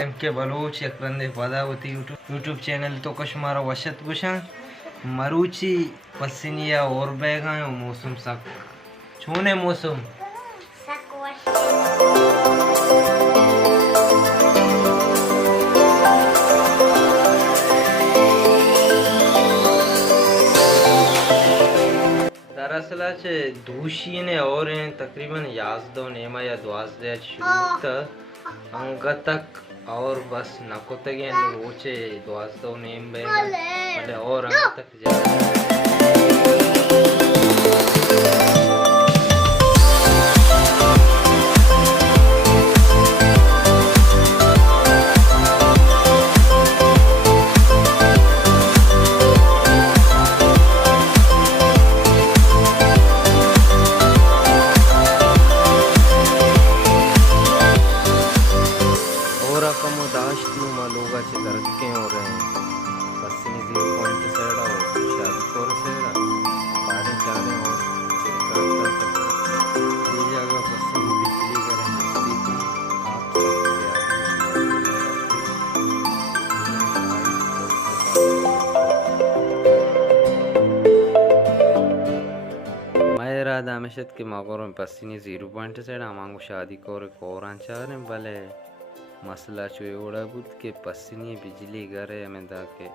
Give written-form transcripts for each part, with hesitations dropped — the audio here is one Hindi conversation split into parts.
एम के बलोच यकरंदे वादा होती यूट्यूब चैनल तो कशमारा वशत गुशा मरूची पसिनिया और बैगा मौसम सक छूने मौसम दरअसल दूशी ने और तकरीबन 11 नेमा या 12 शुरू अंक तक और बस नको तक रोचे 12 नेम बे और अंक तक पश्चिमी 0 सेड़ा और शादी कोर सेड़ा साढ़े 4 और ये जगह पश्चिमी बिजली का स्थिति मैं राधा मशद के मगर में पश्चिमी 0 सेड़ा मांगो शादी कोर कोरान चार भले मसला चुए उड़ा बुत के पसीनी बिजली घरे अमेदा के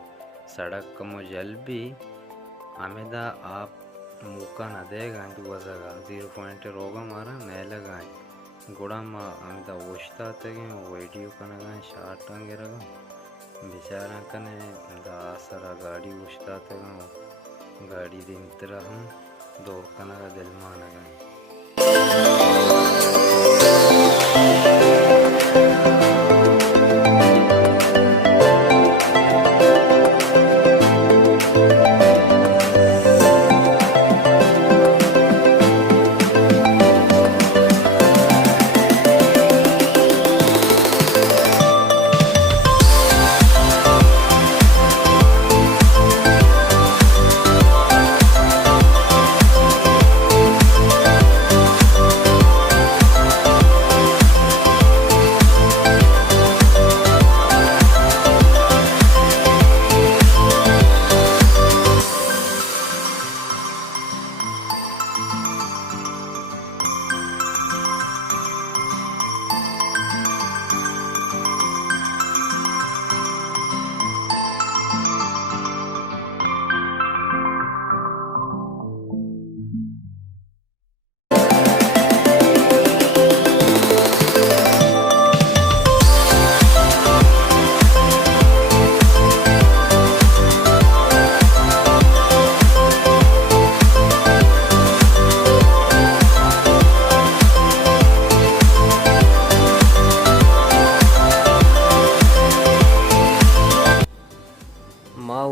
सड़क कमो जल भी अमेदा आप मुका न देगा तो वजगा 0 रोगा मारा नए लगाए गुड़ा मा अमेदा वोश्ता तगे वीडियो कनगा शार्ट अंगे रगा बेचारा कने दा सरा गाड़ी वोश्ता तगा गाड़ी दिन तरह हम दौड़ कनगा दिल मानगा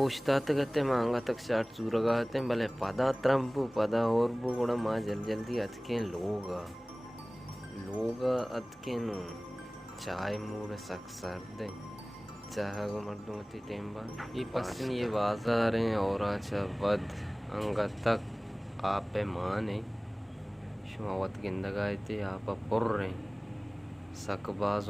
उश्ताते मांगा तक शाट चूरगाते भले पदा त्रंपु पदा और बु गुड़ा माँ जल्दी अतके लोग अतके नु चाय मूड सक सर्दे चाह गो मर्दमती टेम्बा ये पश्चिम ये बाजार है और अच्छा वध अंग तक आप माने शुमावत गिंदगाए थे आप पुर रहे सकबाज